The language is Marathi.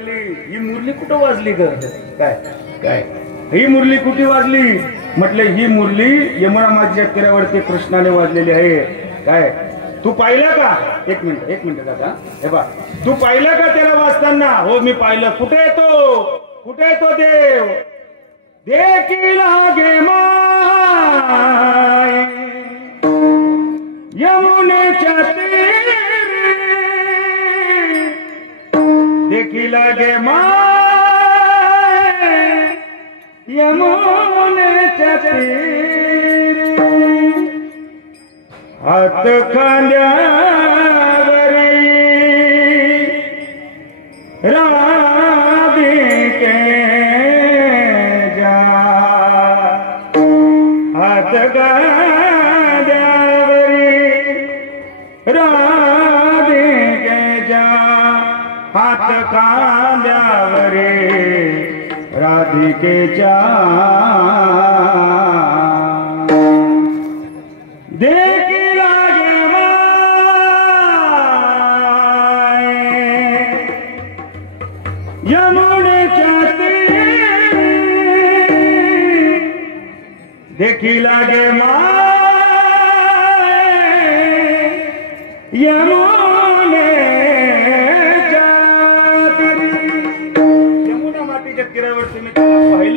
लागली ही मुरली कुठं वाजली ग काय काय ही मुरली कुठे वाजली म्हटले ही मुरली यमुना मातीच्या तीरावरती कृष्णाने वाजलेली आहे काय तू पाहिलं का एक मिनिट दादा हे बा तू पाहिलं का त्याला वाजताना हो मी पाहिलं कुठे येतो देव देखी लागे माय यमुनेच्या तीरी देखी लागे माय यमुनेच्या तीरी हात खांद्यावरी राधिके जा हात खांद्यावरी राधिके जा हात खांद्यावरी राधिकेच्या देखी लागे माय यमुनेच्या तीरी देखी लागे माय यमुनेच्या